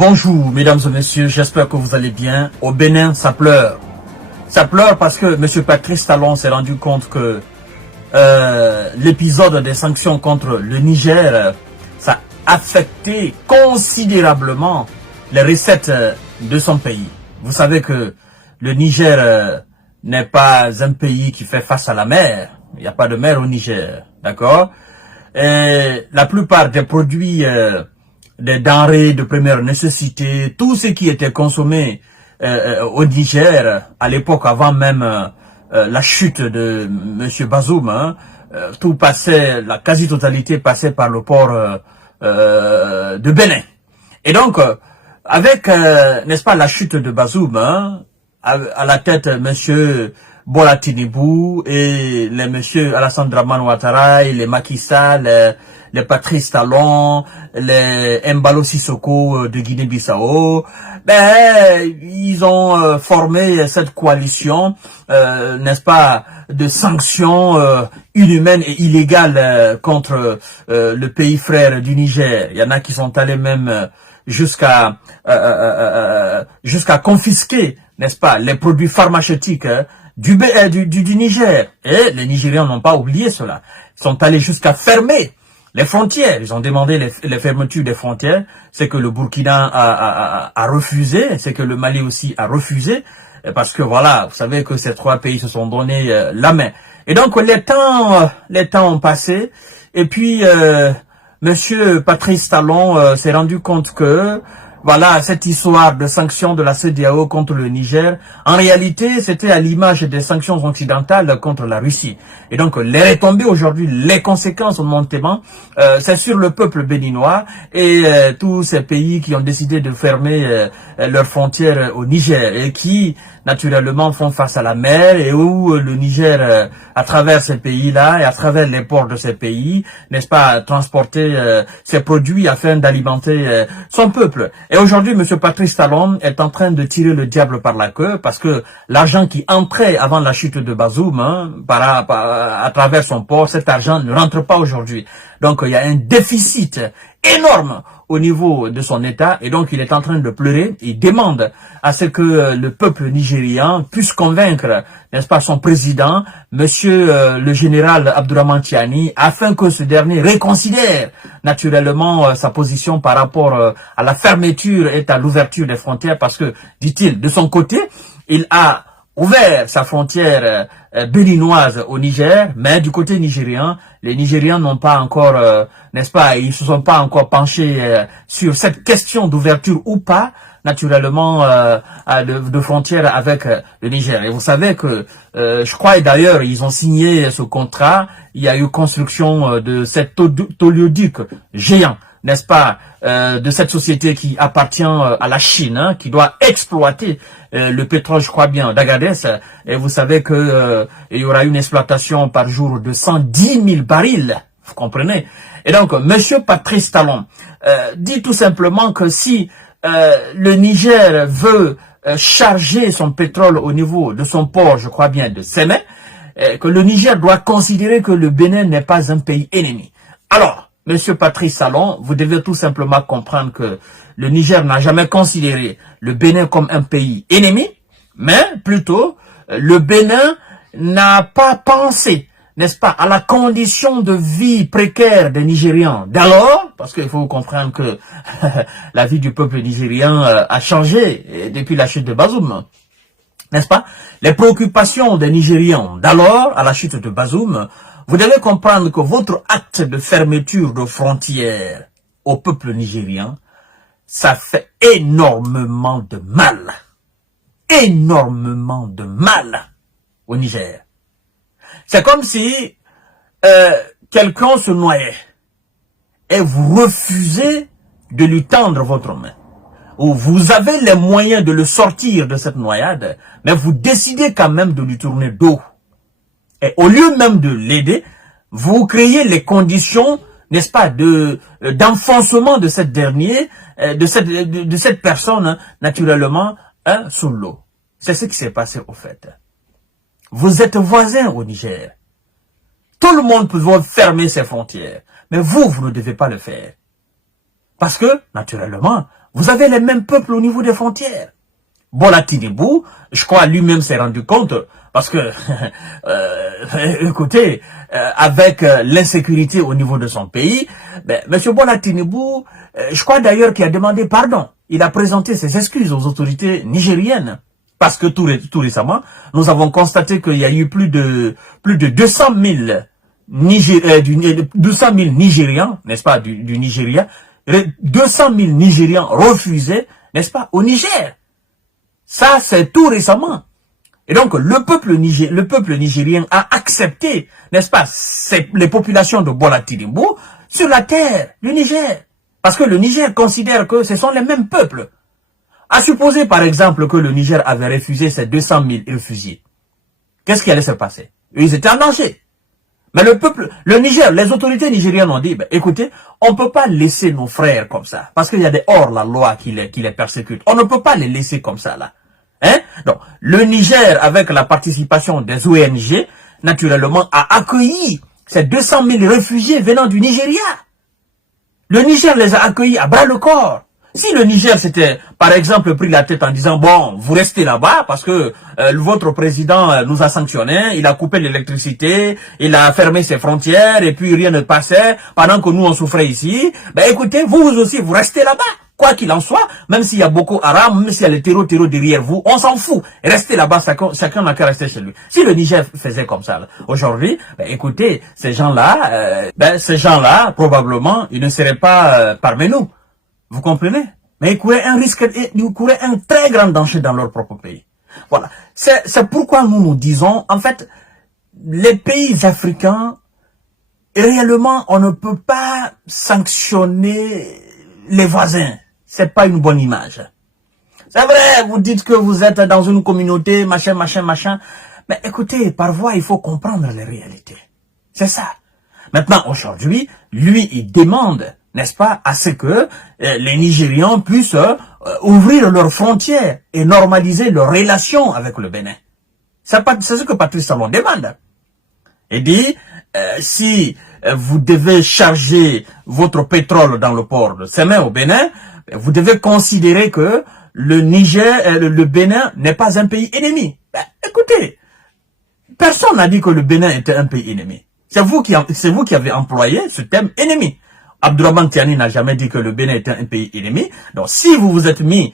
Bonjour mesdames et messieurs, j'espère que vous allez bien. Au Bénin, ça pleure. Ça pleure parce que M. Patrice Talon s'est rendu compte que l'épisode des sanctions contre le Niger, ça a affecté considérablement les recettes de son pays. Vous savez que le Niger n'est pas un pays qui fait face à la mer. Il n'y a pas de mer au Niger, d'accord? Et la plupart des produits, des denrées de première nécessité, tout ce qui était consommé au Niger, à l'époque avant même la chute de M. Bazoum, hein, tout passait, la quasi-totalité passait par le port de Bénin. Et donc, avec, n'est-ce pas, la chute de Bazoum, hein, à la tête M. Bola Tinubu et les M. Alassane Dramane Ouattara, les Macky Sall, les Patrice Talon, les Embalo Sissoko de Guinée-Bissau, ils ont formé cette coalition, n'est-ce pas, de sanctions inhumaines et illégales contre le pays frère du Niger. Il y en a qui sont allés même jusqu'à confisquer, n'est-ce pas, les produits pharmaceutiques du Niger. Et les Nigériens n'ont pas oublié cela. Ils sont allés jusqu'à fermer les frontières. Ils ont demandé les fermetures des frontières. C'est que le Burkina a refusé. C'est que le Mali aussi a refusé. Parce que voilà, vous savez que ces trois pays se sont donné la main. Et donc les temps ont passé. Et puis Monsieur Patrice Talon s'est rendu compte que voilà, cette histoire de sanctions de la CEDEAO contre le Niger, en réalité, c'était à l'image des sanctions occidentales contre la Russie. Et donc, les retombées aujourd'hui, les conséquences notamment, c'est sur le peuple béninois et tous ces pays qui ont décidé de fermer leurs frontières au Niger et qui, naturellement, font face à la mer et où le Niger, à travers ces pays-là et à travers les ports de ces pays, n'est-ce pas, transporter ses produits afin d'alimenter son peuple. Et aujourd'hui, M. Patrice Talon est en train de tirer le diable par la queue parce que l'argent qui entrait avant la chute de Bazoum, hein, à travers son port, cet argent ne rentre pas aujourd'hui. Donc, il y a un déficit énorme au niveau de son État et donc il est en train de pleurer. Il demande à ce que le peuple nigérian puisse convaincre, n'est-ce pas, son président, monsieur le général Abdourahmane Tiani, afin que ce dernier reconsidère naturellement sa position par rapport à la fermeture et à l'ouverture des frontières parce que, dit-il, de son côté, il a ouvert sa frontière béninoise au Niger, mais du côté nigérien, les Nigériens n'ont pas encore, n'est-ce pas, ils se sont pas encore penchés sur cette question d'ouverture ou pas, naturellement, de frontières avec le Niger. Et vous savez que, je crois, et d'ailleurs, ils ont signé ce contrat, il y a eu construction de cet oléoduc géant, n'est-ce pas, de cette société qui appartient à la Chine, hein, qui doit exploiter le pétrole, je crois bien, d'Agadez. Et vous savez que il y aura une exploitation par jour de 110 000 barils, vous comprenez. Et donc, Monsieur Patrice Talon dit tout simplement que si le Niger veut charger son pétrole au niveau de son port, je crois bien, de Sémé, que le Niger doit considérer que le Bénin n'est pas un pays ennemi. Alors, Monsieur Patrice Talon, vous devez tout simplement comprendre que le Niger n'a jamais considéré le Bénin comme un pays ennemi, mais plutôt le Bénin n'a pas pensé, n'est-ce pas, à la condition de vie précaire des Nigérians d'alors, parce qu'il faut comprendre que la vie du peuple nigérien a changé depuis la chute de Bazoum, n'est-ce pas? Les préoccupations des Nigérians d'alors, à la chute de Bazoum, vous devez comprendre que votre acte de fermeture de frontières au peuple nigérien, ça fait énormément de mal. Énormément de mal au Niger. C'est comme si quelqu'un se noyait et vous refusez de lui tendre votre main. Ou vous avez les moyens de le sortir de cette noyade, mais vous décidez quand même de lui tourner dos. Et au lieu même de l'aider, vous créez les conditions, n'est-ce pas, d'enfoncement de cette dernière, de cette personne, hein, naturellement, hein, sous l'eau. C'est ce qui s'est passé au fait. Vous êtes voisins au Niger. Tout le monde peut fermer ses frontières. Mais vous ne devez pas le faire. Parce que, naturellement, Vous avez les mêmes peuples au niveau des frontières. Bola Tinubu, je crois lui-même s'est rendu compte, parce que, écoutez, avec l'insécurité au niveau de son pays, M. Bola Tinubu, je crois d'ailleurs qu'il a demandé pardon. Il a présenté ses excuses aux autorités nigériennes. Parce que tout récemment, nous avons constaté qu'il y a eu plus de 200 000 Nigérians, n'est-ce pas, du Nigeria, 200 000 Nigérians refusés, n'est-ce pas, au Niger. Ça, c'est tout récemment. Et donc, le peuple nigérien a accepté, n'est-ce pas, les populations de Bola Tinubu sur la terre du Niger. Parce que le Niger considère que ce sont les mêmes peuples. À supposer, par exemple, que le Niger avait refusé ces 200 000 réfugiés. Qu'est-ce qui allait se passer? Ils étaient en danger. Mais le Niger, les autorités nigériennes ont dit, écoutez, on ne peut pas laisser nos frères comme ça. Parce qu'il y a des hors-la-loi qui les persécutent. On ne peut pas les laisser comme ça, là. Hein? Donc, le Niger, avec la participation des ONG, naturellement, a accueilli ces 200 000 réfugiés venant du Nigeria. Le Niger les a accueillis à bras le corps. Si le Niger s'était, par exemple, pris la tête en disant, bon, vous restez là-bas parce que votre président nous a sanctionnés, il a coupé l'électricité, il a fermé ses frontières et puis rien ne passait pendant que nous on souffrait ici, écoutez, vous aussi, vous restez là-bas. Quoi qu'il en soit, même s'il y a Boko Haram, même s'il y a les terreaux derrière vous, on s'en fout. Restez là-bas, chacun n'a qu'à rester chez lui. Si le Niger faisait comme ça, aujourd'hui, écoutez, ces gens-là, probablement, ils ne seraient pas parmi nous. Vous comprenez? Mais ils couraient un très grand danger dans leur propre pays. Voilà. C'est pourquoi nous disons, en fait, les pays africains, réellement, on ne peut pas sanctionner les voisins. C'est pas une bonne image. C'est vrai, vous dites que vous êtes dans une communauté, machin. Mais écoutez, parfois, il faut comprendre les réalités. C'est ça. Maintenant, aujourd'hui, lui, il demande, n'est-ce pas, à ce que les Nigérians puissent ouvrir leurs frontières et normaliser leurs relations avec le Bénin. C'est ce que Patrice Talon demande. Il dit, si vous devez charger votre pétrole dans le port de Sémé au Bénin, vous devez considérer que le Bénin n'est pas un pays ennemi. Écoutez, personne n'a dit que le Bénin était un pays ennemi. C'est vous qui avez employé ce terme ennemi. Abdourahmane Tiani n'a jamais dit que le Bénin était un pays ennemi. Donc, si vous vous êtes mis